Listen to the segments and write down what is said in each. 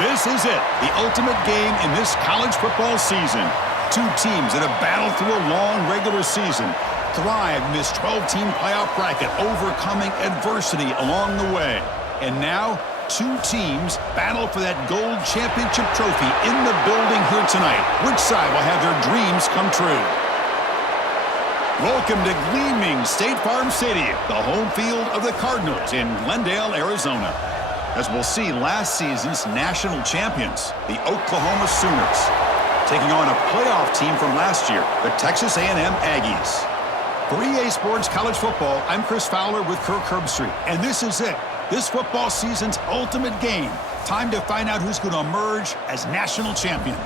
This is it, the ultimate game in this college football season. Two teams that have battled through a long regular season, thrive in this 12-team playoff bracket, overcoming adversity along the way. And now, two teams battle for that gold championship trophy in the building here tonight. Which side will have their dreams come true? Welcome to gleaming State Farm Stadium, the home field of the Cardinals in Glendale, Arizona. As we'll see last season's national champions, the Oklahoma Sooners, taking on a playoff team from last year, the Texas A&M Aggies. For EA Sports College Football, I'm Chris Fowler with Kirk Herbstreit, and this is it, this football season's ultimate game. Time to find out who's going to emerge as national champion.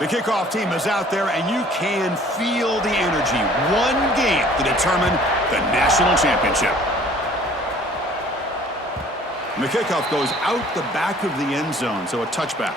The kickoff team is out there, and you can feel the energy. One game to determine the national championship. And the kickoff goes out the back of the end zone, so a touchback.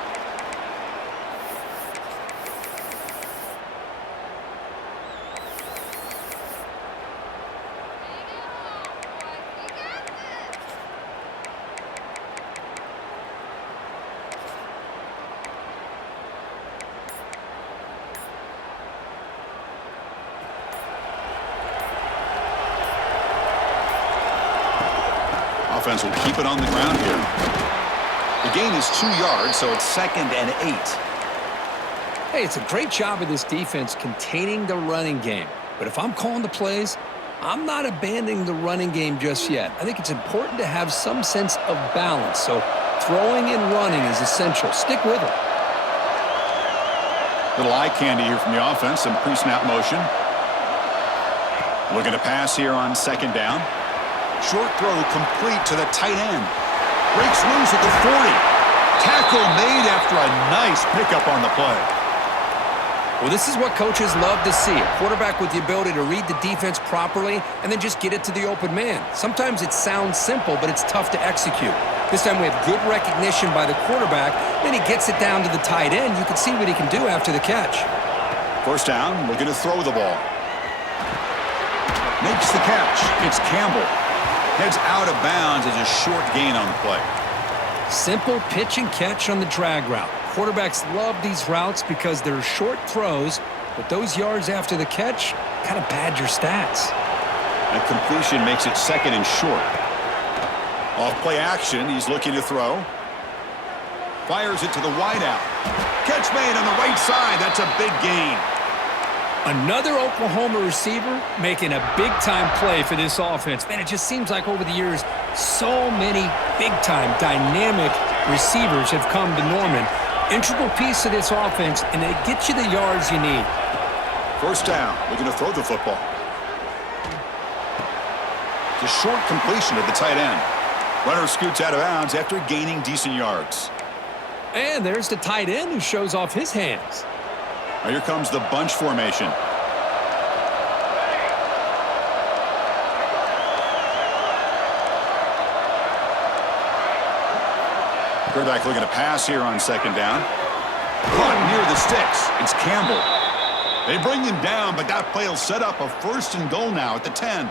Offense will keep it on the ground here. The gain is 2 yards, so it's 2nd and 8. Hey, it's a great job of this defense containing the running game. But if I'm calling the plays, I'm not abandoning the running game just yet. I think it's important to have some sense of balance. So throwing and running is essential. Stick with it. Little eye candy here from the offense. Some pre-snap motion. Looking to pass here on 2nd down. Short throw complete to the tight end. Breaks loose at the 40. Tackle made after a nice pickup on the play. Well, this is what coaches love to see. A quarterback with the ability to read the defense properly and then just get it to the open man. Sometimes it sounds simple, but it's tough to execute. This time we have good recognition by the quarterback. Then he gets it down to the tight end. You can see what he can do after the catch. First down, looking to throw the ball. Makes the catch. It's Campbell. Heads out of bounds as a short gain on the play. Simple pitch and catch on the drag route. Quarterbacks love these routes because they're short throws, but those yards after the catch kind of pad your stats. That completion makes it 2nd and short. Off play action, he's looking to throw. Fires it to the wideout. Catch made on the right side. That's a big gain. Another Oklahoma receiver making a big-time play for this offense. Man, it just seems like over the years, so many big-time, dynamic receivers have come to Norman. Integral piece of this offense, and they get you the yards you need. First down, looking to throw the football. It's a short completion at the tight end. Runner scoots out of bounds after gaining decent yards. And there's the tight end who shows off his hands. Now here comes the bunch formation. Quarterback looking to pass here on 2nd down. Caught near the sticks. It's Campbell. They bring him down, but that play will set up a 1st and goal now at the 10.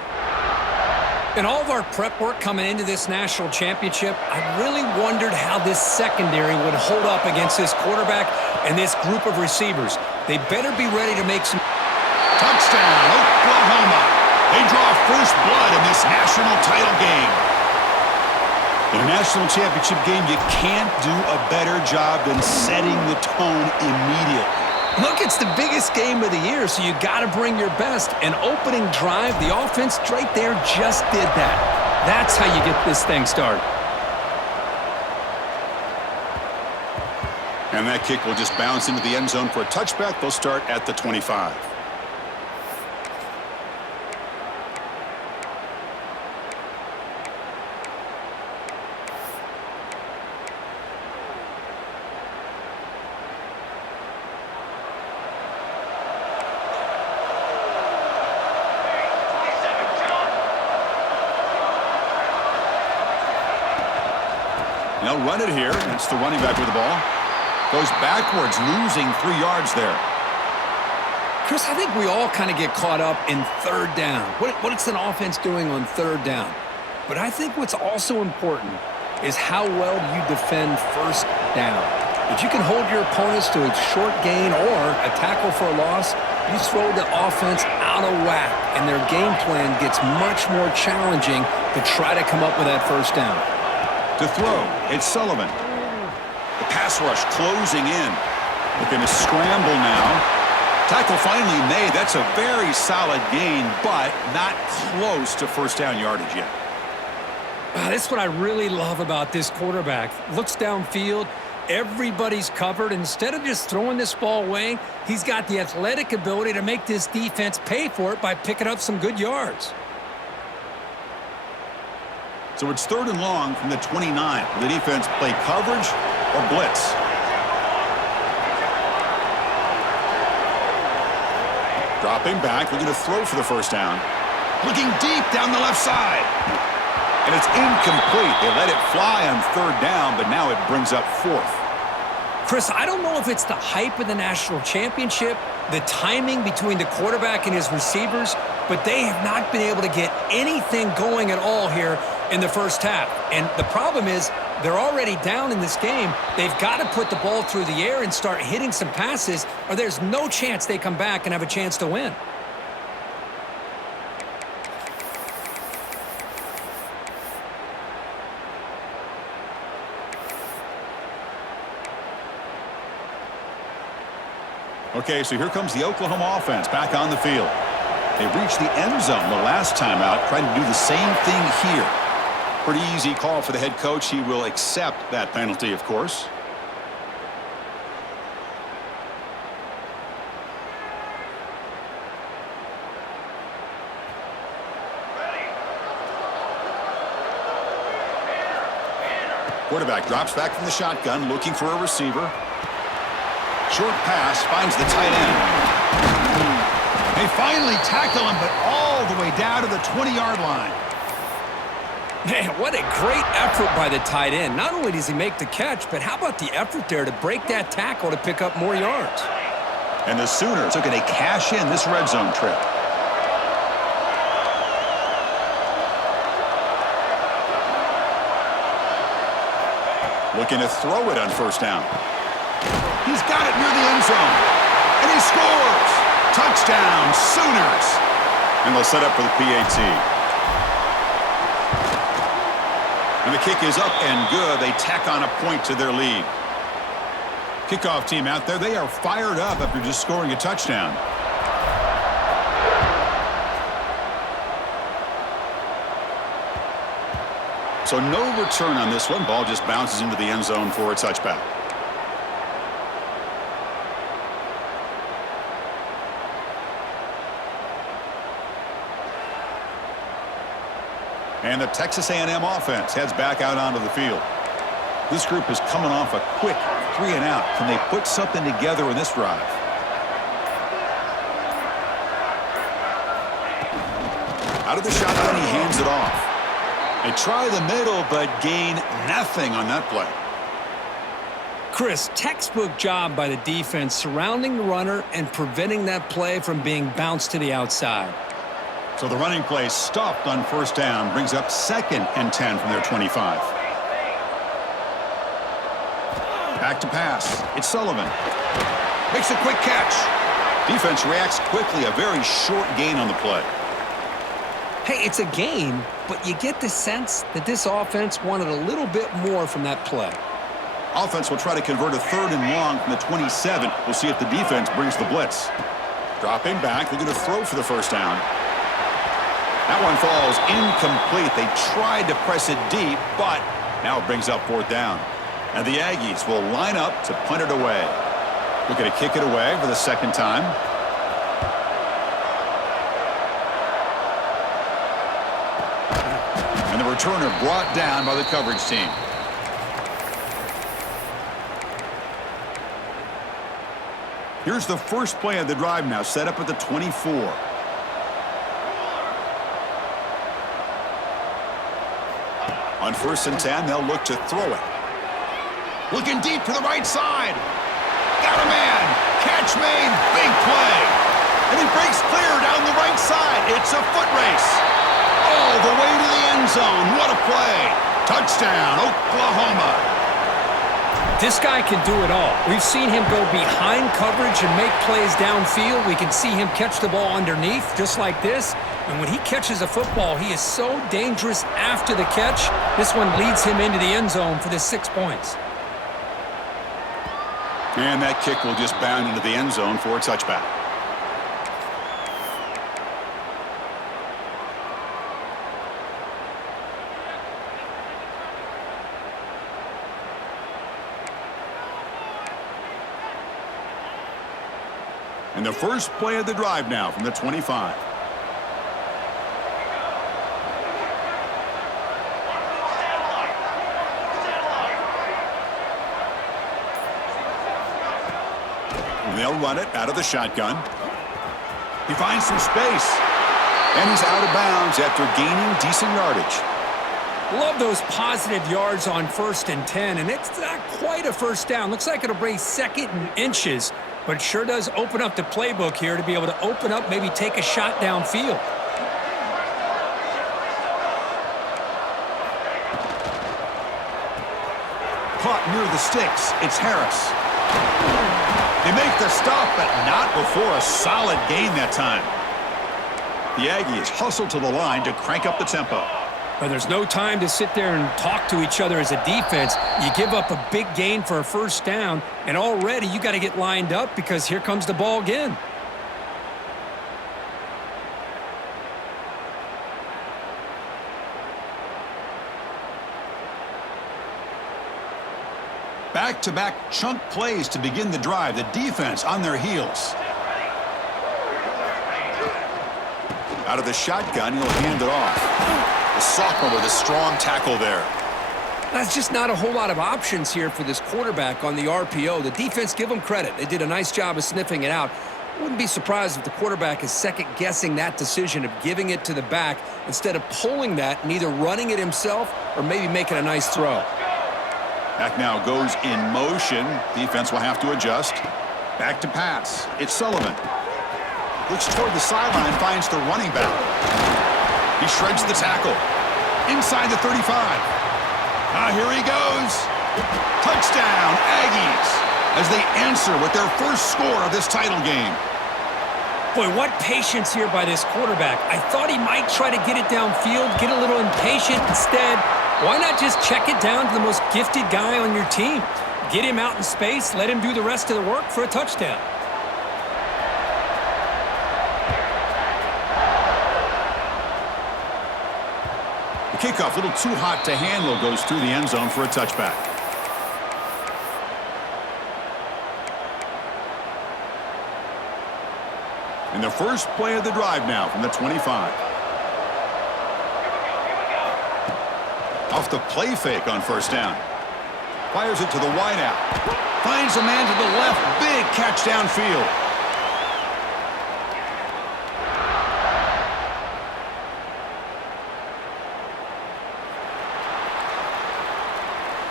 In all of our prep work coming into this national championship, I really wondered how this secondary would hold up against this quarterback and this group of receivers. They better be ready to make some... Touchdown, Oklahoma. They draw first blood in this national title game. In a national championship game, you can't do a better job than setting the tone immediately. Look, it's the biggest game of the year, so you got to bring your best. An opening drive, the offense right there just did that. That's how you get this thing started. And that kick will just bounce into the end zone for a touchback. They'll start at the 25. They'll run it here. That's the running back with the ball. Goes backwards, losing 3 yards there. Chris, I think we all kind of get caught up in third down. What's an offense doing on third down? But I think what's also important is how well you defend first down. If you can hold your opponents to a short gain or a tackle for a loss, you throw the offense out of whack, and their game plan gets much more challenging to try to come up with that first down. To throw, it's Sullivan. The pass rush closing in. Looking to scramble now. Tackle finally made. That's a very solid gain, but not close to first down yardage yet. That's what I really love about this quarterback. Looks downfield. Everybody's covered. Instead of just throwing this ball away, he's got the athletic ability to make this defense pay for it by picking up some good yards. So it's 3rd and long from the 29. The defense play coverage or blitz. Dropping back, looking to throw for the first down. Looking deep down the left side. And it's incomplete. They let it fly on 3rd down, but now it brings up 4th. Chris, I don't know if it's the hype of the national championship, the timing between the quarterback and his receivers, but they have not been able to get anything going at all here in the first half. And the problem is they're already down in this game. They've got to put the ball through the air and start hitting some passes, or there's no chance they come back and have a chance to win. Okay, so here comes the Oklahoma offense back on the field. They reached the end zone the last time out, trying to do the same thing here. Pretty easy call for the head coach. He will accept that penalty, of course. Quarterback drops back from the shotgun, looking for a receiver. Short pass finds the tight end. They finally tackle him, but all the way down to the 20-yard line. Man, what a great effort by the tight end. Not only does he make the catch, but how about the effort there to break that tackle to pick up more yards? And the Sooners looking to cash in this red zone trip. Looking to throw it on first down. He's got it near the end zone. And he scores! Touchdown, Sooners! And they'll set up for the PAT. And the kick is up and good. They tack on a point to their lead. Kickoff team out there, they are fired up after just scoring a touchdown. So no return on this one. Ball just bounces into the end zone for a touchback. And the Texas A&M offense heads back out onto the field. This group is coming off a quick 3-and-out. Can they put something together in this drive? Out of the shotgun, he hands it off. They try the middle, but gain nothing on that play. Chris, textbook job by the defense surrounding the runner and preventing that play from being bounced to the outside. So the running play stopped on first down, brings up 2nd and 10 from their 25. Back to pass. It's Sullivan. Makes a quick catch. Defense reacts quickly. A very short gain on the play. Hey, it's a gain, but you get the sense that this offense wanted a little bit more from that play. Offense will try to convert a 3rd and long from the 27. We'll see if the defense brings the blitz. Dropping back. They're going to throw for the first down. That one falls incomplete. They tried to press it deep, but now it brings up 4th down. And the Aggies will line up to punt it away. Looking to kick it away for the 2nd time. And the returner brought down by the coverage team. Here's the first play of the drive now, set up at the 24. On 1st and 10, they'll look to throw it. Looking deep to the right side. Got a man. Catch made. Big play. And he breaks clear down the right side. It's a foot race. All the way to the end zone. What a play. Touchdown, Oklahoma. This guy can do it all. We've seen him go behind coverage and make plays downfield. We can see him catch the ball underneath, just like this. And when he catches a football, he is so dangerous after the catch. This one leads him into the end zone for the 6 points. And that kick will just bound into the end zone for a touchback. And the first play of the drive now from the 25. They'll run it out of the shotgun. He finds some space. And he's out of bounds after gaining decent yardage. Love those positive yards on 1st and 10, and it's not quite a first down. Looks like it'll bring 2nd and inches, but it sure does open up the playbook here to be able to open up, maybe take a shot downfield. Caught near the sticks. It's Harris. They make the stop, but not before a solid gain that time. The Aggies hustle to the line to crank up the tempo. But there's no time to sit there and talk to each other as a defense. You give up a big gain for a first down, and already you got to get lined up because here comes the ball again. Back-to-back chunk plays to begin the drive. The defense on their heels. Out of the shotgun, he'll hand it off. The sophomore with a strong tackle there. That's just not a whole lot of options here for this quarterback on the RPO. The defense, give them credit. They did a nice job of sniffing it out. Wouldn't be surprised if the quarterback is second-guessing that decision of giving it to the back instead of pulling that and either running it himself or maybe making a nice throw. Back now goes in motion. Defense will have to adjust. Back to pass. It's Sullivan. Looks toward the sideline, finds the running back. He shreds the tackle. Inside the 35. Here he goes. Touchdown, Aggies, as they answer with their first score of this title game. Boy, what patience here by this quarterback. I thought he might try to get it downfield, get a little impatient. Instead, why not just check it down to the most gifted guy on your team? Get him out in space, let him do the rest of the work for a touchdown. The kickoff, a little too hot to handle, goes through the end zone for a touchback. And the first play of the drive now from the 25. Off the play fake on first down. Fires it to the wideout. Finds a man to the left. Big catch downfield.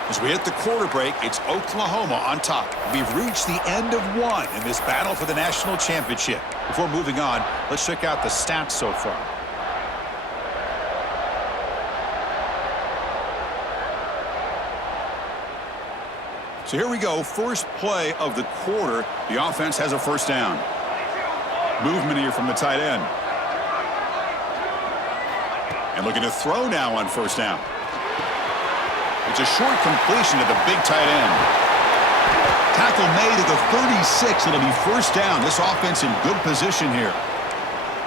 As we hit the quarter break, it's Oklahoma on top. We've reached the end of one in this battle for the national championship. Before moving on, let's check out the stats so far. So here we go, first play of the quarter. The offense has a first down. Movement here from the tight end. And looking to throw now on first down. It's a short completion to the big tight end. Tackle made at the 36. It'll be first down. This offense in good position here.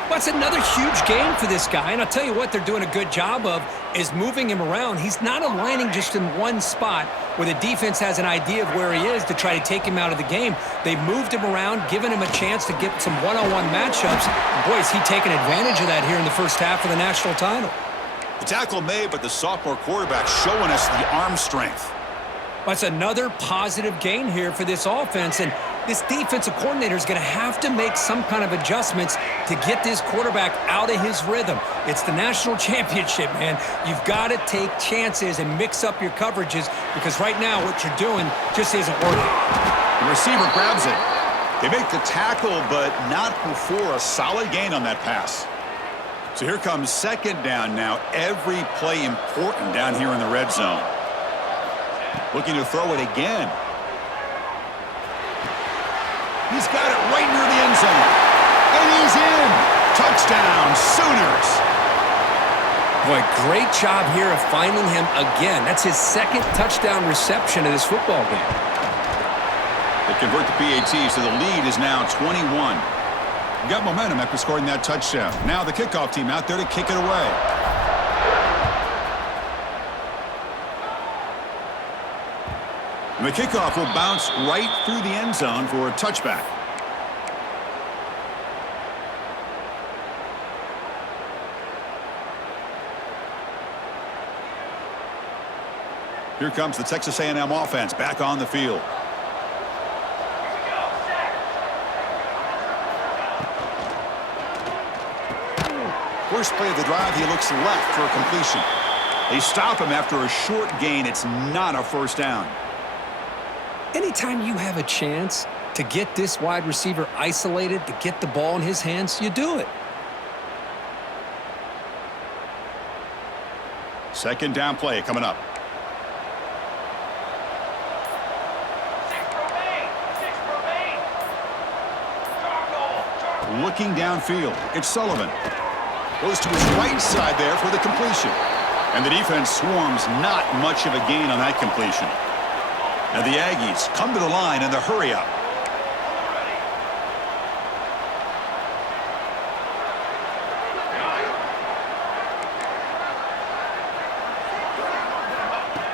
That's another huge game for this guy, and I'll tell you what they're doing a good job of is moving him around. He's not aligning just in one spot where the defense has an idea of where he is to try to take him out of the game. They've moved him around, given him a chance to get some one-on-one matchups. And boy, is he taking advantage of that here in the first half of the national title. The tackle made, but the sophomore quarterback showing us the arm strength. That's another positive gain here for this offense, and this defensive coordinator is going to have to make some kind of adjustments to get this quarterback out of his rhythm. It's the national championship, man. You've got to take chances and mix up your coverages because right now what you're doing just isn't working. The receiver grabs it. They make the tackle, but not before a solid gain on that pass. So here comes second down now. Every play important down here in the red zone. Looking to throw it again. He's got it right near the end zone. And he's in. Touchdown, Sooners. Boy, great job here of finding him again. That's his second touchdown reception of this football game. They convert the PAT, so the lead is now 21. Got momentum after scoring that touchdown. Now the kickoff team out there to kick it away. And the kickoff will bounce right through the end zone for a touchback. Here comes the Texas A&M offense back on the field. First play of the drive, he looks left for a completion. They stop him after a short gain. It's not a first down. Anytime you have a chance to get this wide receiver isolated, to get the ball in his hands, you do it. Second down play coming up. Looking downfield, it's Sullivan. Goes to his right side there for the completion. And the defense swarms, not much of a gain on that completion. Now the Aggies come to the line in the hurry up.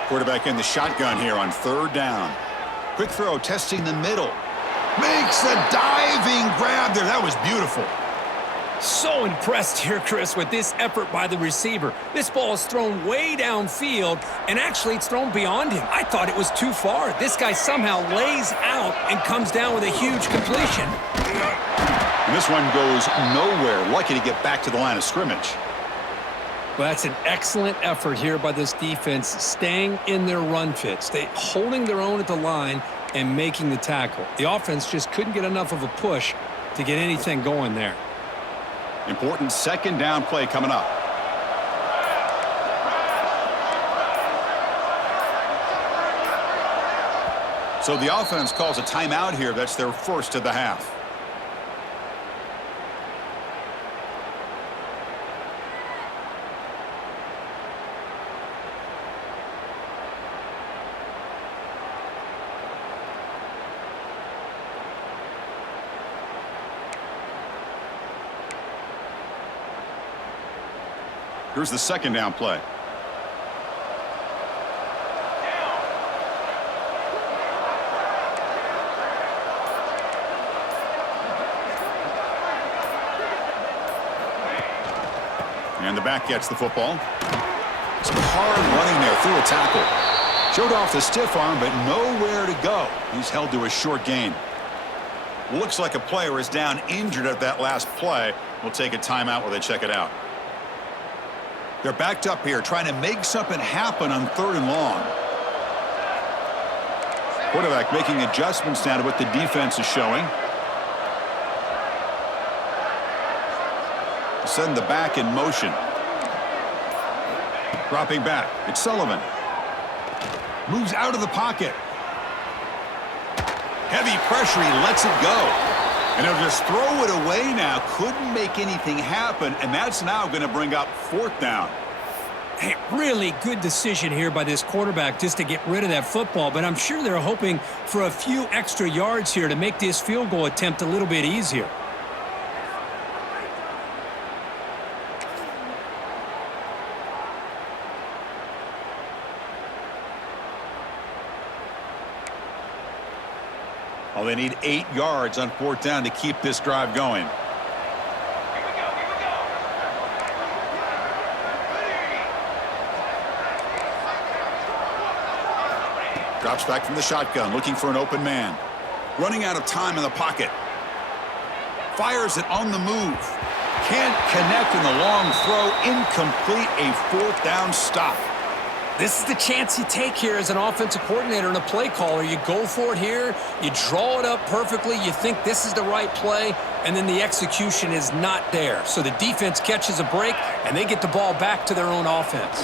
Quarterback in the shotgun here on third down. Quick throw testing the middle. Makes a diving grab there. That was beautiful. So impressed here, Chris, with this effort by the receiver. This ball is thrown way downfield, and actually it's thrown beyond him. I thought it was too far. This guy somehow lays out and comes down with a huge completion. And this one goes nowhere. Lucky to get back to the line of scrimmage. Well, that's an excellent effort here by this defense, staying in their run fits. They holding their own at the line and making the tackle. The offense just couldn't get enough of a push to get anything going there. Important second down play coming up. So the offense calls a timeout here. That's their first of the half. Here's the second down play. And the back gets the football. Some hard running there through a tackle. Showed off the stiff arm, but nowhere to go. He's held to a short gain. Looks like a player is down injured at that last play. We'll take a timeout while they check it out. They're backed up here, trying to make something happen on third and long. Quarterback making adjustments now to what the defense is showing. Send the back in motion. Dropping back. It's Sullivan. Moves out of the pocket. Heavy pressure. He lets it go. And they'll just throw it away now. Couldn't make anything happen. And that's now going to bring up fourth down. Hey, really good decision here by this quarterback just to get rid of that football. But I'm sure they're hoping for a few extra yards here to make this field goal attempt a little bit easier. Well, they need 8 yards on fourth down to keep this drive going. Drops back from the shotgun, looking for an open man. Running out of time in the pocket. Fires it on the move. Can't connect in the long throw. Incomplete, a fourth down stop. This is the chance you take here as an offensive coordinator and a play caller. You go for it here. You draw it up perfectly. You think this is the right play, and then the execution is not there. So the defense catches a break, and they get the ball back to their own offense.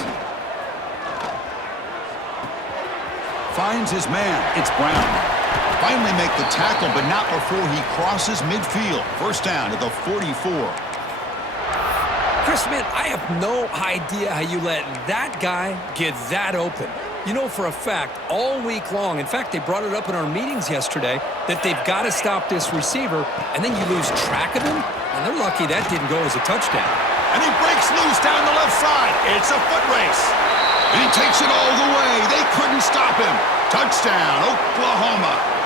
Finds his man. It's Brown. Finally make the tackle, but not before he crosses midfield. First down at the 44. Chris, man, I have no idea how you let that guy get that open. You know for a fact, all week long, in fact, they brought it up in our meetings yesterday, that they've got to stop this receiver, and then you lose track of him, and they're lucky that didn't go as a touchdown. And he breaks loose down the left side. It's a foot race. And he takes it all the way. They couldn't stop him. Touchdown, Oklahoma.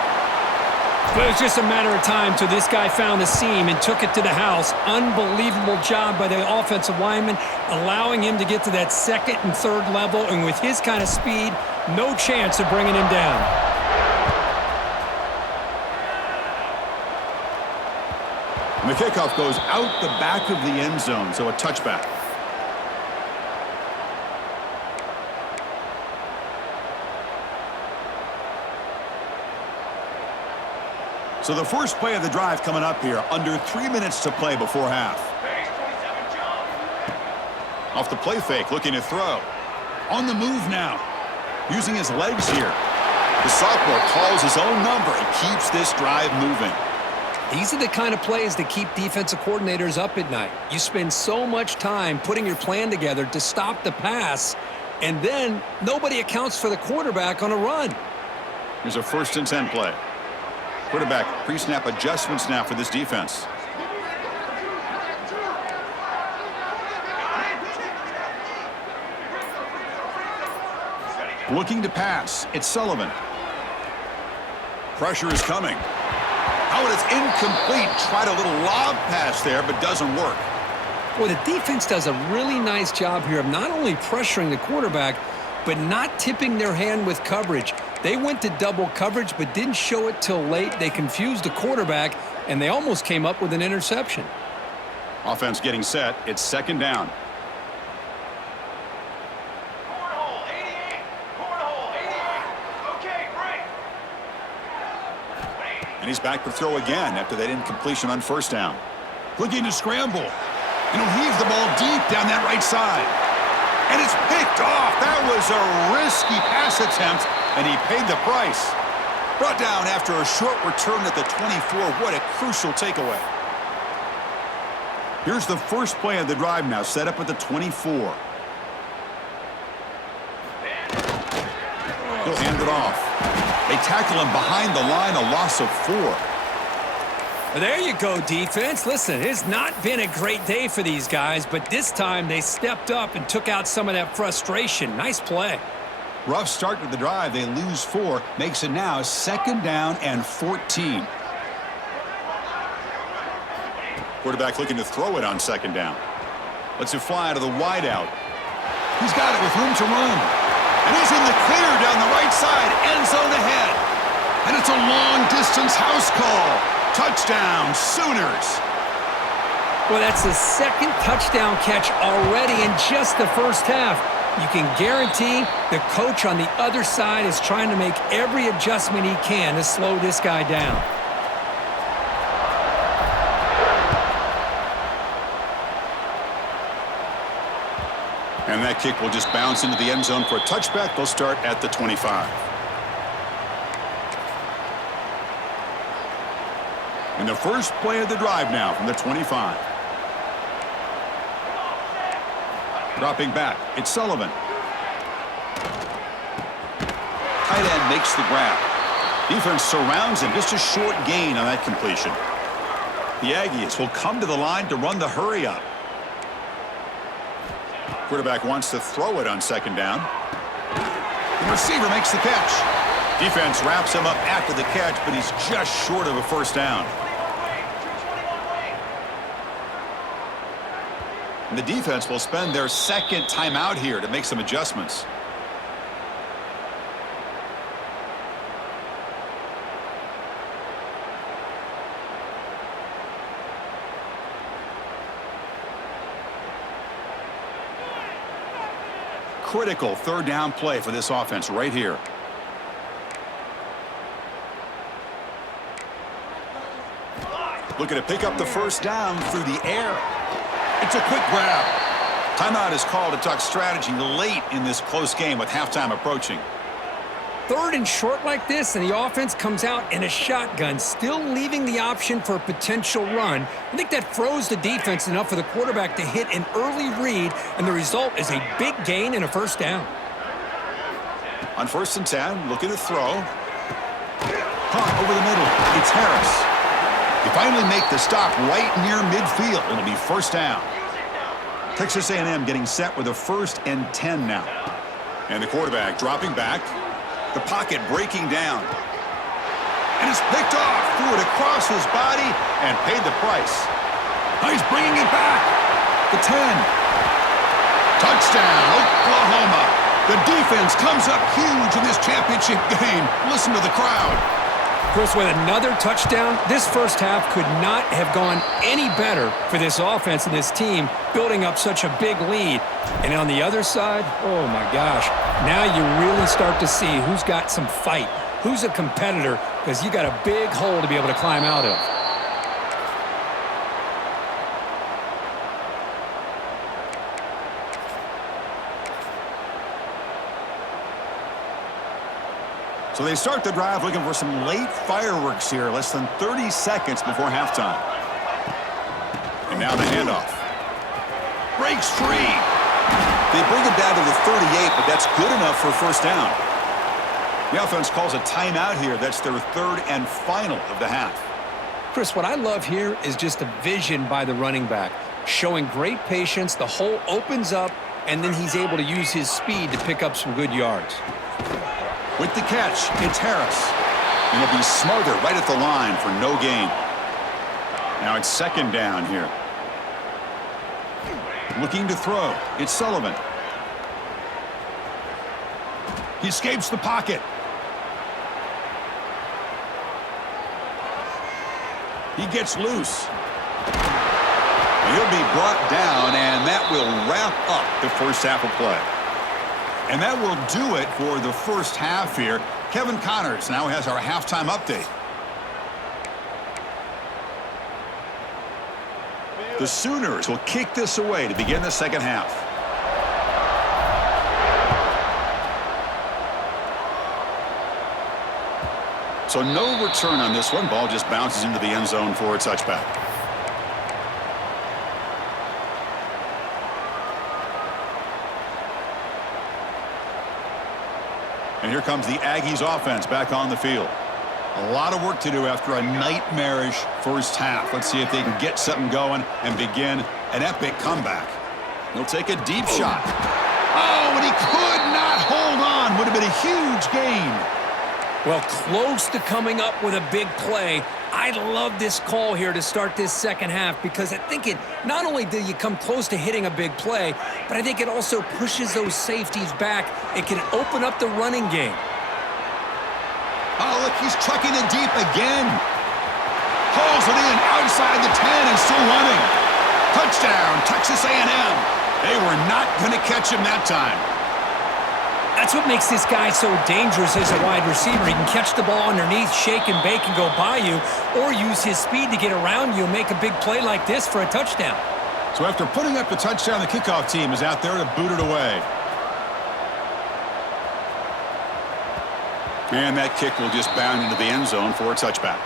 But it was just a matter of time till this guy found the seam and took it to the house. Unbelievable job by the offensive lineman, allowing him to get to that second and third level, and with his kind of speed, no chance of bringing him down. And the kickoff goes out the back of the end zone, so a touchback. So the first play of the drive coming up here, under 3 minutes to play before half. Off the play fake, looking to throw. On the move now, using his legs here. The sophomore calls his own number and keeps this drive moving. These are the kind of plays that keep defensive coordinators up at night. You spend so much time putting your plan together to stop the pass, and then nobody accounts for the quarterback on a run. Here's a 1st and 10 play. Quarterback pre-snap adjustments now for this defense. Looking to pass. It's Sullivan. Pressure is coming. How it is incomplete. Tried a little lob pass there, but doesn't work. Well, the defense does a really nice job here of not only pressuring the quarterback, but not tipping their hand with coverage. They went to double coverage, but didn't show it till late. They confused the quarterback, and they almost came up with an interception. Offense getting set. It's 2nd down. And he's back to throw again after that incompletion on 1st down. Looking to scramble. And he'll heave the ball deep down that right side. And it's picked off. That was a risky pass attempt, and he paid the price. Brought down after a short return at the 24. What a crucial takeaway. Here's the first play of the drive now, set up at the 24. He'll hand it off. They tackle him behind the line, a loss of 4. There you go, defense. Listen, it's not been a great day for these guys, but this time they stepped up and took out some of that frustration. Nice play. Rough start to the drive. They lose 4. Makes it now 2nd down and 14. Quarterback looking to throw it on 2nd down. Lets it fly out of the wideout. He's got it with room to run. And he's in the clear down the right side. End zone ahead. And it's a long-distance house call. Touchdown, Sooners. Well, that's the 2nd touchdown catch already in just the first half. You can guarantee the coach on the other side is trying to make every adjustment he can to slow this guy down. And that kick will just bounce into the end zone for a touchback. They'll start at the 25. And the first play of the drive now from the 25. Dropping back, it's Sullivan. Tight end makes the grab. Defense surrounds him, just a short gain on that completion. The Aggies will come to the line to run the hurry up. Quarterback wants to throw it on 2nd down. The receiver makes the catch. Defense wraps him up after the catch, but he's just short of a 1st down. And the defense will spend their 2nd timeout here to make some adjustments. critical third down play for this offense right here. Looking to pick up the first down through the air. It's a quick grab. Timeout is called to talk strategy late in this close game with halftime approaching. Third and short like this, and the offense comes out in a shotgun, still leaving the option for a potential run. I think that froze the defense enough for the quarterback to hit an early read, and the result is a big gain and a first down. On 1st and 10, looking to throw. Caught over the middle. It's Harris. They finally make the stop right near midfield. It'll be first down. Texas A&M getting set with a 1st and 10 now. And the quarterback dropping back. The pocket breaking down. And it's picked off. Threw it across his body and paid the price. He's bringing it back. The 10. Touchdown, Oklahoma. The defense comes up huge in this championship game. Listen to the crowd. Chris, with another touchdown, this first half could not have gone any better for this offense and this team, building up such a big lead. And on the other side, oh my gosh, now you really start to see who's got some fight, who's a competitor, because you got a big hole to be able to climb out of. So they start the drive looking for some late fireworks here, less than 30 seconds before halftime. And now the handoff. Breaks free. They bring it down to the 38, but that's good enough for a first down. The offense calls a timeout here. That's their 3rd and final of the half. Chris, what I love here is just the vision by the running back, showing great patience. The hole opens up, and then he's able to use his speed to pick up some good yards. With the catch, it's Harris. And he'll be smarter right at the line for no gain. Now it's 2nd down here. Looking to throw. It's Sullivan. He escapes the pocket. He gets loose. He'll be brought down, and that will wrap up the first half of play. And that will do it for the first half here. Kevin Connors now has our halftime update. The Sooners will kick this away to begin the second half. So no return on this one. Ball just bounces into the end zone for a touchback. And here comes the Aggies offense back on the field. A lot of work to do after a nightmarish first half. Let's see if they can get something going and begin an epic comeback. He'll take a deep shot. Oh, and he could not hold on. Would have been a huge gain. Well, close to coming up with a big play. I love this call here to start this second half because I think it not only do you come close to hitting a big play, but I think it also pushes those safeties back. It can open up the running game. Oh, look, he's trucking it deep again. Hauls it in outside the 10 and still running. Touchdown, Texas A&M. They were not going to catch him that time. That's what makes this guy so dangerous as a wide receiver. He can catch the ball underneath, shake and bake and go by you, or use his speed to get around you and make a big play like this for a touchdown. So after putting up the touchdown, the kickoff team is out there to boot it away. And that kick will just bound into the end zone for a touchback.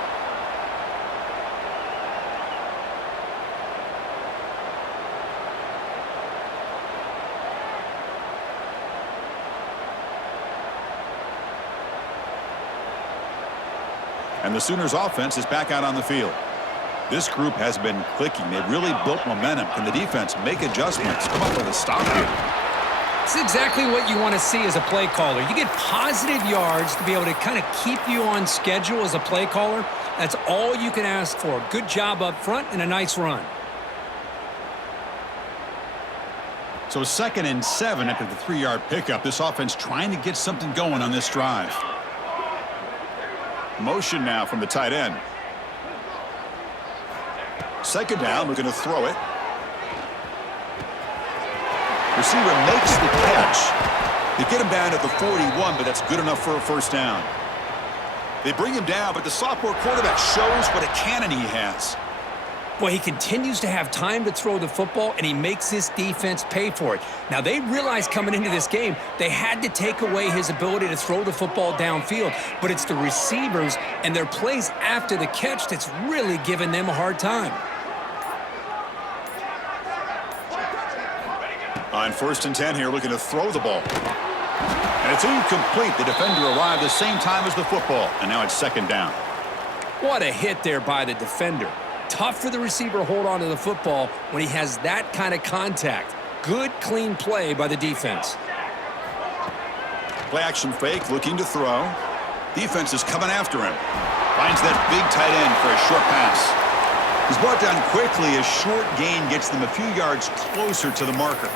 And the Sooners offense is back out on the field. This group has been clicking. They've really built momentum. Can the defense make adjustments? Come up with a stop here. It's exactly what you want to see as a play caller. You get positive yards to be able to kind of keep you on schedule as a play caller. That's all you can ask for. Good job up front and a nice run. So 2nd and 7 after the 3-yard pickup. This offense trying to get something going on this drive. Motion now from the tight end. 2nd down, looking to throw it. Receiver makes the catch. They get him down at the 41, but that's good enough for a first down. They bring him down, but the sophomore quarterback shows what a cannon he has. Boy, he continues to have time to throw the football, and he makes this defense pay for it. Now, they realized coming into this game they had to take away his ability to throw the football downfield, but it's the receivers and their plays after the catch that's really giving them a hard time. On 1st and 10 here, looking to throw the ball. And it's incomplete. The defender arrived the same time as the football, and now it's 2nd down. What a hit there by the defender. Tough for the receiver to hold on to the football when he has that kind of contact. Good, clean play by the defense. Play action fake, looking to throw. Defense is coming after him. Finds that big tight end for a short pass. He's brought down quickly. A short gain gets them a few yards closer to the marker.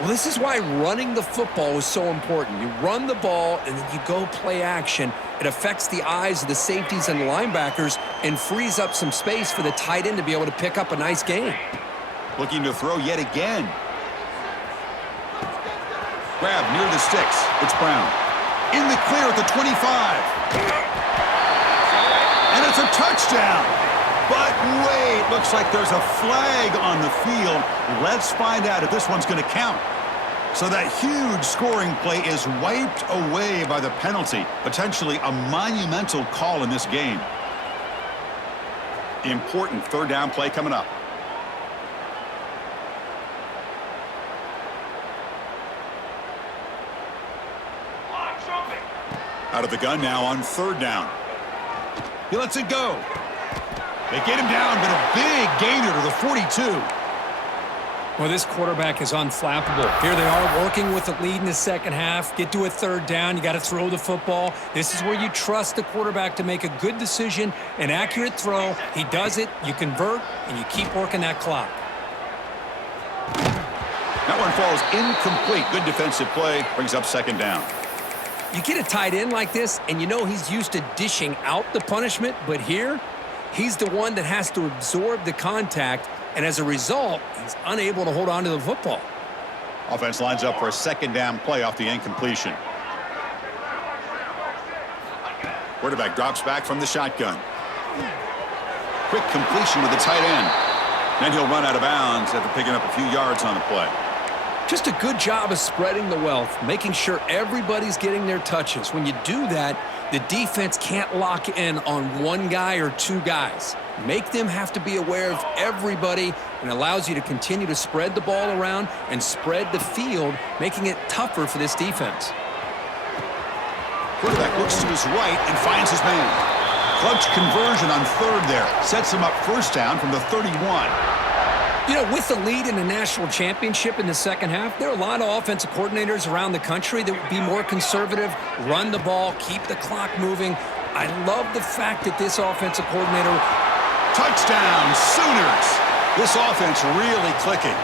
Well, this is why running the football is so important. You run the ball, and then you go play action. It affects the eyes of the safeties and the linebackers and frees up some space for the tight end to be able to pick up a nice gain. Looking to throw yet again. Grab near the sticks. It's Brown. In the clear at the 25. And it's a touchdown. But wait, looks like there's a flag on the field. Let's find out if this one's going to count. So that huge scoring play is wiped away by the penalty. Potentially a monumental call in this game. Important 3rd down play coming up. Out of the gun now on 3rd down. He lets it go. They get him down, but a big gainer to the 42. Well, this quarterback is unflappable. Here they are working with the lead in the 2nd half. Get to a 3rd down. You got to throw the football. This is where you trust the quarterback to make a good decision, an accurate throw. He does it, you convert, and you keep working that clock. That one falls incomplete. Good defensive play. Brings up 2nd down. You get a tight end like this, and you know he's used to dishing out the punishment, but here, he's the one that has to absorb the contact, and as a result, he's unable to hold on to the football. Offense lines up for a 2nd down play off the incompletion. Quarterback drops back from the shotgun. Quick completion to the tight end. Then he'll run out of bounds after picking up a few yards on the play. Just a good job of spreading the wealth, making sure everybody's getting their touches. When you do that, the defense can't lock in on one guy or 2 guys. Make them have to be aware of everybody, and allows you to continue to spread the ball around and spread the field, making it tougher for this defense. Quarterback looks to his right and finds his man. Clutch conversion on 3rd there. Sets him up 1st down from the 31. You know, with the lead in the national championship in the 2nd half, there are a lot of offensive coordinators around the country that would be more conservative, run the ball, keep the clock moving. I love the fact that this offensive coordinator... Touchdown, Sooners! This offense really clicking.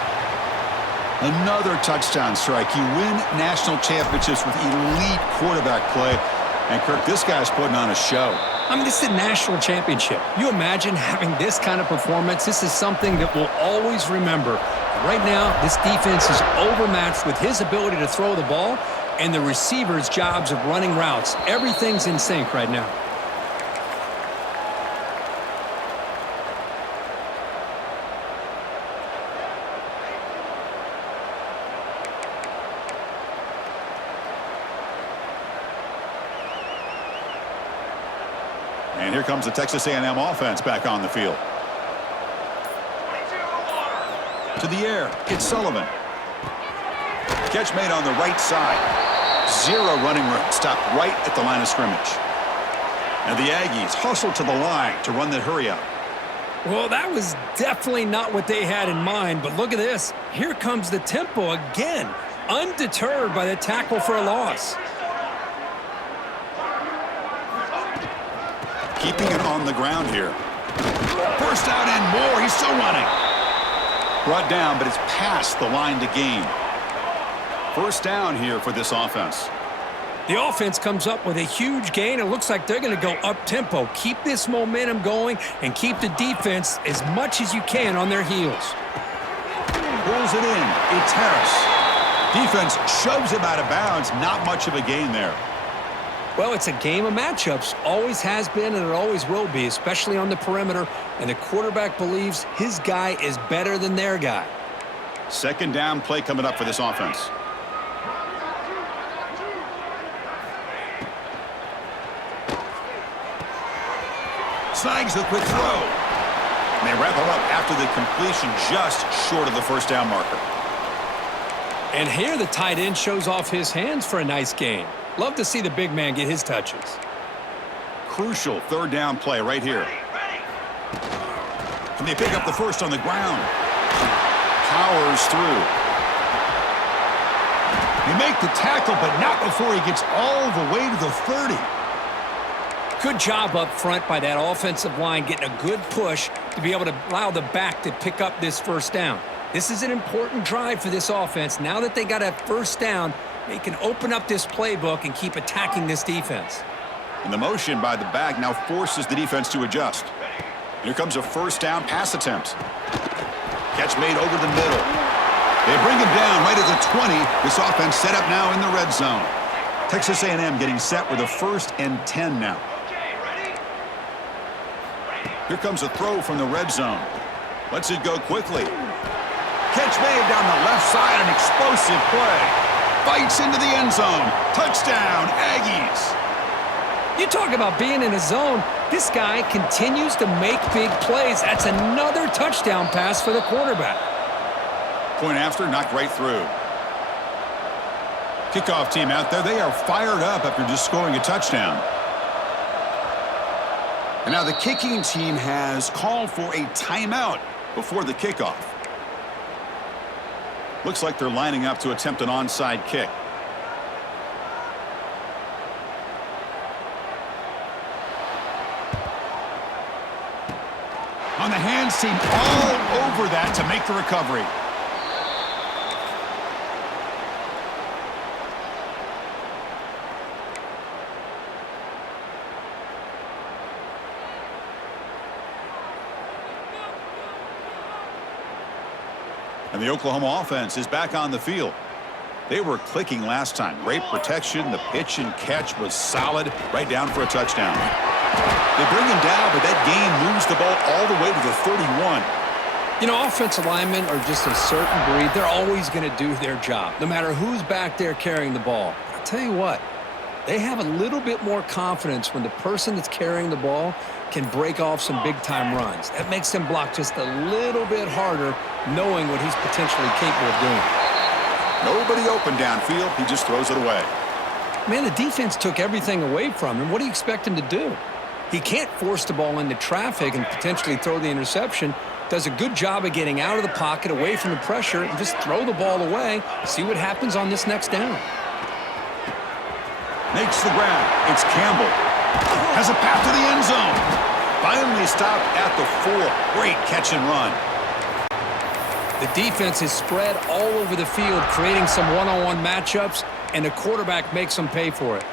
Another touchdown strike. You win national championships with elite quarterback play. And, Kirk, this guy's putting on a show. I mean, this is a national championship. You imagine having this kind of performance? This is something that we'll always remember. Right now, this defense is overmatched with his ability to throw the ball and the receivers' jobs of running routes. Everything's in sync right now. And here comes the Texas A&M offense back on the field. To the air, it's Sullivan. Catch made on the right side. 0 running room. Stopped right at the line of scrimmage. And the Aggies hustle to the line to run the hurry up. Well, that was definitely not what they had in mind, but look at this. Here comes the tempo again, undeterred by the tackle for a loss. Keeping it on the ground here. First down and more. He's still running. Brought down, but it's past the line to gain. First down here for this offense. The offense comes up with a huge gain. It looks like they're going to go up-tempo. Keep this momentum going and keep the defense as much as you can on their heels. Pulls it in. It's Harris. Defense shoves him out of bounds. Not much of a gain there. Well, it's a game of matchups. Always has been and it always will be, especially on the perimeter. And the quarterback believes his guy is better than their guy. Second down play coming up for this offense. Snags the quick throw. And they wrap him up after the completion just short of the first down marker. And here the tight end shows off his hands for a nice gain. Love to see the big man get his touches. Crucial third down play right here. Can they pick up the first on the ground? Powers through. They make the tackle, but not before he gets all the way to the 30. Good job up front by that offensive line, getting a good push to be able to allow the back to pick up this first down. This is an important drive for this offense. Now that they got a first down, they can open up this playbook and keep attacking this defense. And the motion by the back now forces the defense to adjust. Here comes a first down pass attempt. Catch made over the middle. They bring him down right at the 20. This offense set up now in the red zone. Texas A&M getting set with a 1st and 10 now. Here comes a throw from the red zone. Lets it go quickly. Catch made down the left side, an explosive play. Fights into the end zone. Touchdown, Aggies. You talk about being in a zone. This guy continues to make big plays. That's another touchdown pass for the quarterback. Point after, knocked right through. Kickoff team out there, they are fired up after just scoring a touchdown. And now the kicking team has called for a timeout before the kickoff. Looks like they're lining up to attempt an onside kick. On the hands team, all over that to make the recovery. And the Oklahoma offense is back on the field. They were clicking last time. Great protection. The pitch and catch was solid. Right down for a touchdown. They bring him down, but that gain moves the ball all the way to the 31. You know, offensive linemen are just a certain breed. They're always going to do their job, no matter who's back there carrying the ball. But I'll tell you what, they have a little bit more confidence when the person that's carrying the ball can break off some big-time runs. That makes them block just a little bit harder, knowing what he's potentially capable of doing. Nobody open downfield. He just throws it away. Man, the defense took everything away from him. What do you expect him to do? He can't force the ball into traffic and potentially throw the interception. Does a good job of getting out of the pocket, away from the pressure, and just throw the ball away. See what happens on this next down. Makes the grab. It's Campbell. Has a path to the end zone. Finally stopped at the 4. Great catch and run. The defense is spread all over the field, creating some one-on-one matchups, and the quarterback makes them pay for it.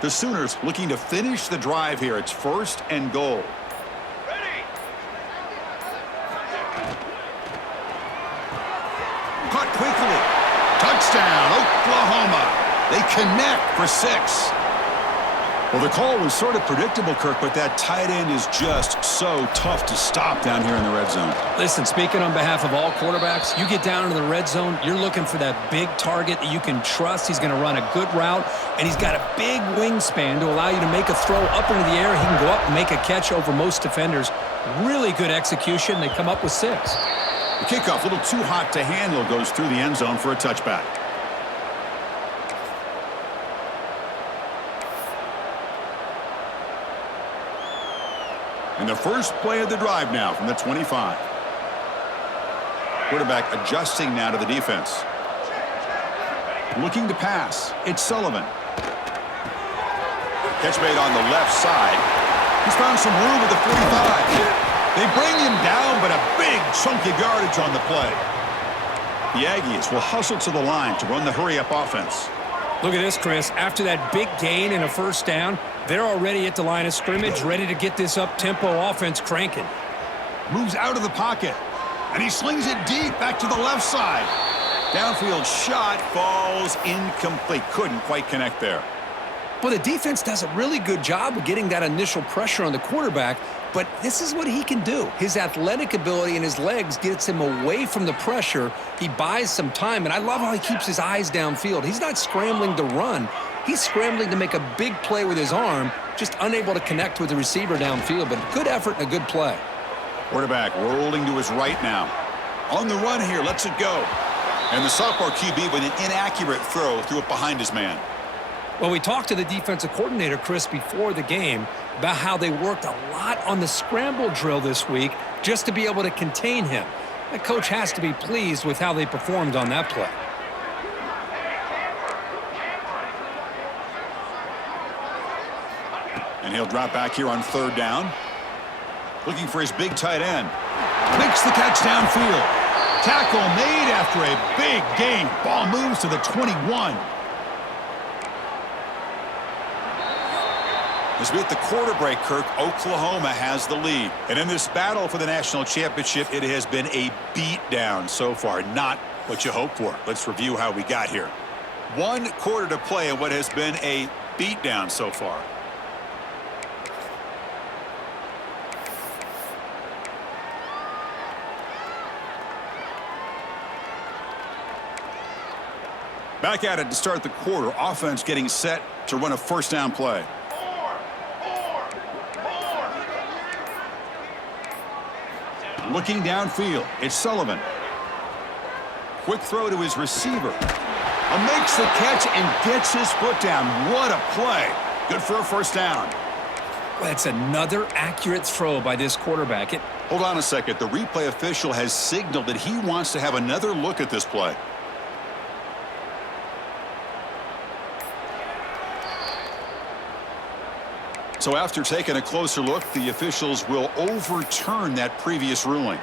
The Sooners looking to finish the drive here. It's 1st and goal. Caught quickly. Touchdown, Oklahoma. They connect for 6. Well, the call was sort of predictable, Kirk, but that tight end is just so tough to stop down here in the red zone. Listen, speaking on behalf of all quarterbacks, you get down into the red zone, you're looking for that big target that you can trust. He's going to run a good route, and he's got a big wingspan to allow you to make a throw up into the air. He can go up and make a catch over most defenders. Really good execution. They come up with 6. The kickoff, a little too hot to handle, goes through the end zone for a touchback. And the first play of the drive now from the 25. Quarterback adjusting now to the defense. Looking to pass. It's Sullivan. Catch made on the left side. He's found some room at the 45. They bring him down, but a big chunk of yardage on the play. The Aggies will hustle to the line to run the hurry-up offense. Look at this, Chris. After that big gain and a first down, they're already at the line of scrimmage, ready to get this up-tempo offense cranking. Moves out of the pocket. And he slings it deep back to the left side. Downfield shot falls incomplete. Couldn't quite connect there. Well, the defense does a really good job of getting that initial pressure on the quarterback, but this is what he can do. His athletic ability and his legs gets him away from the pressure. He buys some time, and I love how he keeps his eyes downfield. He's not scrambling to run. He's scrambling to make a big play with his arm, just unable to connect with the receiver downfield, but good effort and a good play. Quarterback rolling to his right now. On the run here, lets it go. And the sophomore QB with an inaccurate throw threw it behind his man. Well, we talked to the defensive coordinator, Chris, before the game about how they worked a lot on the scramble drill this week just to be able to contain him. The coach has to be pleased with how they performed on that play. And he'll drop back here on third down. Looking for his big tight end. Makes the catch downfield. Tackle made after a big gain. Ball moves to the 21. As we hit the quarter break, Kirk, Oklahoma has the lead. And in this battle for the national championship, it has been a beatdown so far. Not what you hoped for. Let's review how we got here. 1 quarter to play in what has been a beatdown so far. Back at it to start the quarter. Offense getting set to run a first down play. Looking downfield, it's Sullivan. Quick throw to his receiver. Makes the catch and gets his foot down. What a play. Good for a first down. Well, that's another accurate throw by this quarterback. Hold on a second. The replay official has signaled that he wants to have another look at this play. So after taking a closer look, the officials will overturn that previous ruling.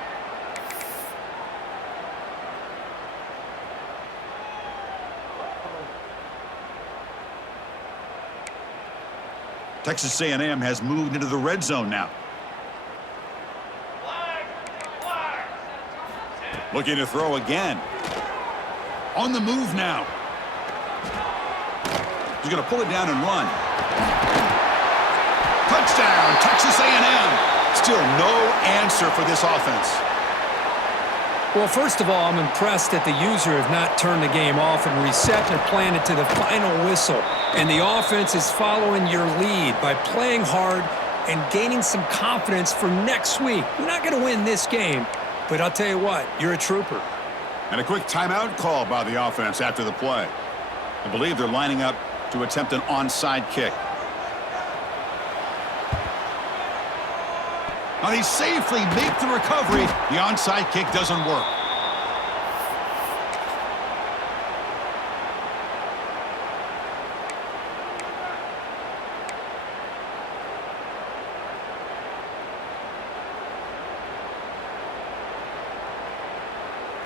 Texas A&M has moved into the red zone now. Looking to throw again. On the move now. He's going to pull it down and run. Touchdown, Texas A&M. Still no answer for this offense. Well, first of all, I'm impressed that the user have not turned the game off and reset their plan to the final whistle. And the offense is following your lead by playing hard and gaining some confidence for next week. You're not going to win this game, but I'll tell you what, you're a trooper. And a quick timeout call by the offense after the play. I believe they're lining up to attempt an onside kick. Now they safely make the recovery. The onside kick doesn't work.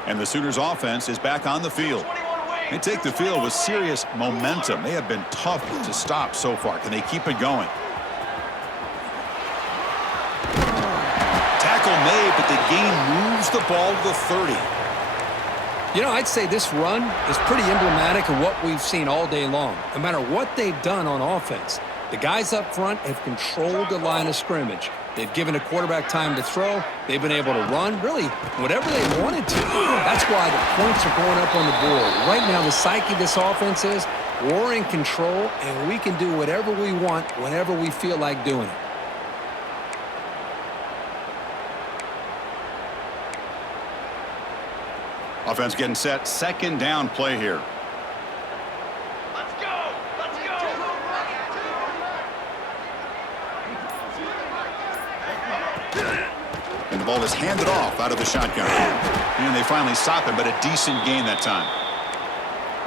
And the Sooners offense is back on the field. They take the field with serious momentum. They have been tough to stop so far. Can they keep it going? Tackle made, but the gain moves the ball to the 30. You know, I'd say this run is pretty emblematic of what we've seen all day long. No matter what they've done on offense, the guys up front have controlled the line of scrimmage. They've given a quarterback time to throw. They've been able to run, really, whatever they wanted to. That's why the points are going up on the board. Right now, the psyche of this offense is we're in control, and we can do whatever we want whenever we feel like doing it. Offense getting set. Second down play here. Let's go! Let's go! And the ball is handed off out of the shotgun. And they finally stop it, but a decent gain that time.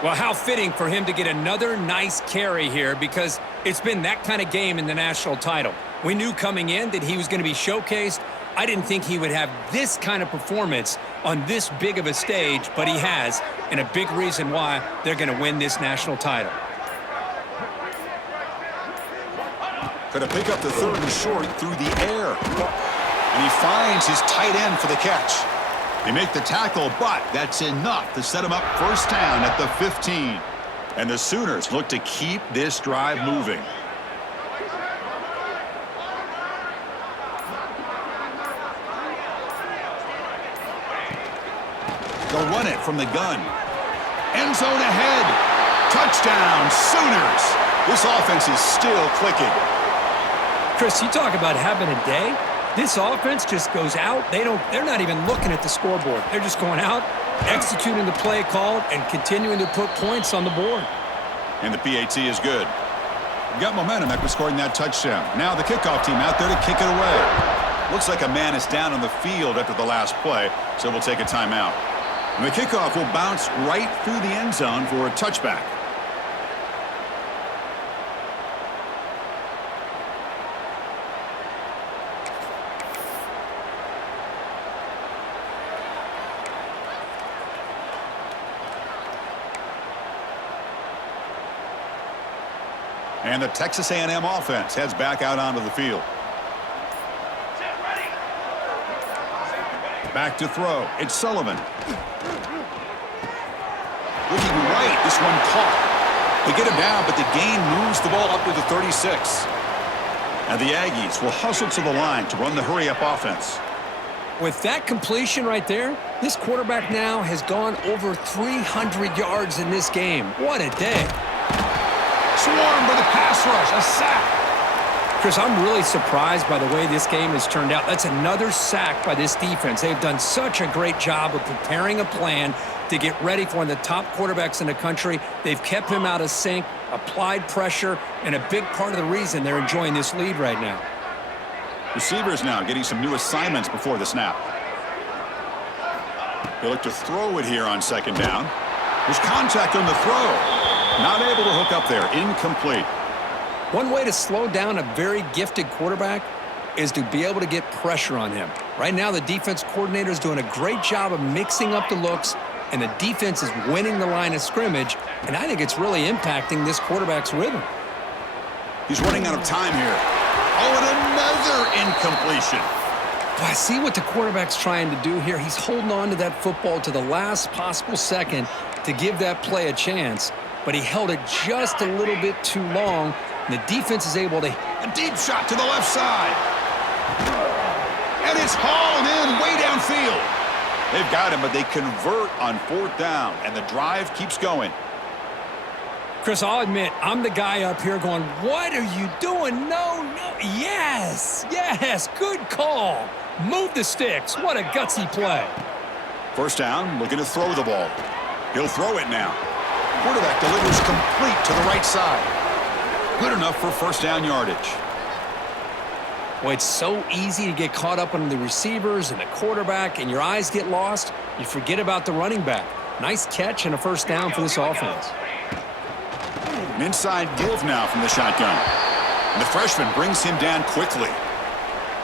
Well, how fitting for him to get another nice carry here, because it's been that kind of game in the national title. We knew coming in that he was going to be showcased. I didn't think he would have this kind of performance on this big of a stage, but he has, and a big reason why they're going to win this national title. Going to pick up the third and short through the air. And he finds his tight end for the catch. They make the tackle, but that's enough to set him up first down at the 15. And the Sooners look to keep this drive moving. They'll run it from the gun. End zone ahead. Touchdown, Sooners. This offense is still clicking. Chris, you talk about having a day. This offense just goes out. They're not even looking at the scoreboard. They're just going out, executing the play called, and continuing to put points on the board. And the PAT is good. We got momentum after scoring that touchdown. Now the kickoff team out there to kick it away. Looks like a man is down on the field after the last play, so we'll take a timeout. And the kickoff will bounce right through the end zone for a touchback. And the Texas A&M offense heads back out onto the field. Back to throw. It's Sullivan. Looking right. This one caught. They get him down, but the gain moves the ball up to the 36. And the Aggies will hustle to the line to run the hurry-up offense. With that completion right there, this quarterback now has gone over 300 yards in this game. What a day. Swarmed by the pass rush. A sack. Chris, I'm really surprised by the way this game has turned out. That's another sack by this defense. They've done such a great job of preparing a plan to get ready for one of the top quarterbacks in the country. They've kept him out of sync, applied pressure, and a big part of the reason they're enjoying this lead right now. Receivers now getting some new assignments before the snap. They look to throw it here on second down. There's contact on the throw. Not able to hook up there. Incomplete. One way to slow down a very gifted quarterback is to be able to get pressure on him. Right now, the defense coordinator is doing a great job of mixing up the looks, and the defense is winning the line of scrimmage, and I think it's really impacting this quarterback's rhythm. He's running out of time here. Oh, and another incompletion. I see what the quarterback's trying to do here. He's holding on to that football to the last possible second to give that play a chance, but he held it just a little bit too long, and the defense is able to... A deep shot to the left side. And it's hauled in way downfield. They've got him, but they convert on fourth down, and the drive keeps going. Chris, I'll admit, I'm the guy up here going, what are you doing? No, yes, good call. Move the sticks. What a gutsy play. First down, looking to throw the ball. He'll throw it now. Quarterback delivers complete to the right side. Good enough for first down yardage. Well, it's so easy to get caught up on the receivers and the quarterback, and your eyes get lost. You forget about the running back. Nice catch and a first down for this offense. An inside give now from the shotgun. And the freshman brings him down quickly.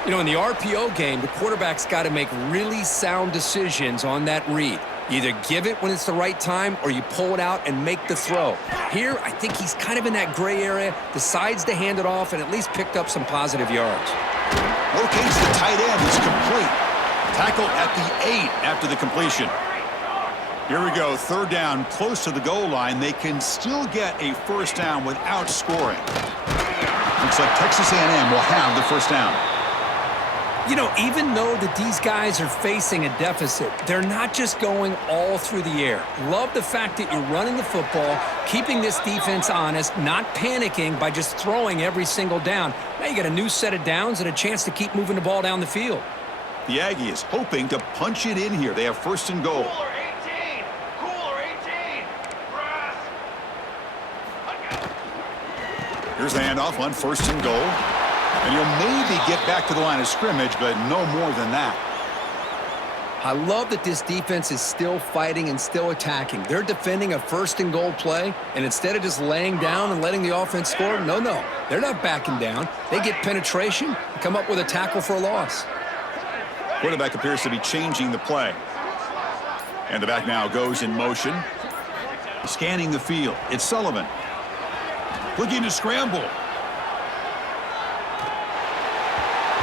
You know, in the RPO game, the quarterback's got to make really sound decisions on that read. You either give it when it's the right time or you pull it out and make the throw. Here, I think he's kind of in that gray area, decides to hand it off and at least picked up some positive yards. Locates the tight end. It's complete. Tackle at the 8 after the completion. Here we go. Third down, close to the goal line. They can still get a first down without scoring. Looks like Texas A&M will have the first down. You know, even though that these guys are facing a deficit, they're not just going all through the air. Love the fact that you're running the football, keeping this defense honest, not panicking by just throwing every single down. Now you got a new set of downs and a chance to keep moving the ball down the field. The Aggie is hoping to punch it in here. They have first and goal. Cooler 18. Cooler 18. Brass. Here's the handoff on first and goal. And you'll maybe get back to the line of scrimmage, but no more than that. I love that this defense is still fighting and still attacking. They're defending a first and goal play, and instead of just laying down and letting the offense score, no, they're not backing down. They get penetration and come up with a tackle for a loss. Quarterback appears to be changing the play. And the back now goes in motion. Scanning the field. It's Sullivan. Looking to scramble.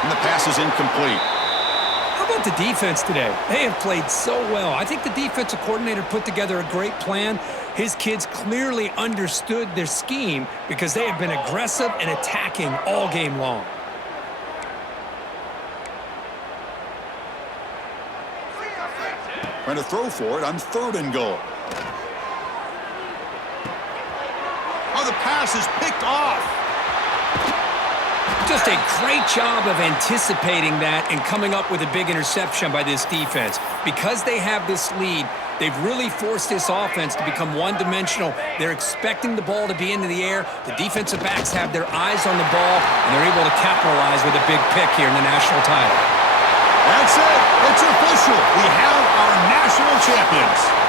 And the pass is incomplete. about the defense today? They have played so well. I think the defensive coordinator put together a great plan. His kids clearly understood their scheme because they have been aggressive and attacking all game long. Trying to throw for it on 3rd and goal. Oh, the pass is picked off. Just a great job of anticipating that and coming up with a big interception by this defense. Because they have this lead, they've really forced this offense to become one-dimensional. They're expecting the ball to be into the air. The defensive backs have their eyes on the ball, and they're able to capitalize with a big pick here in the national title. That's it. It's official. We have our national champions.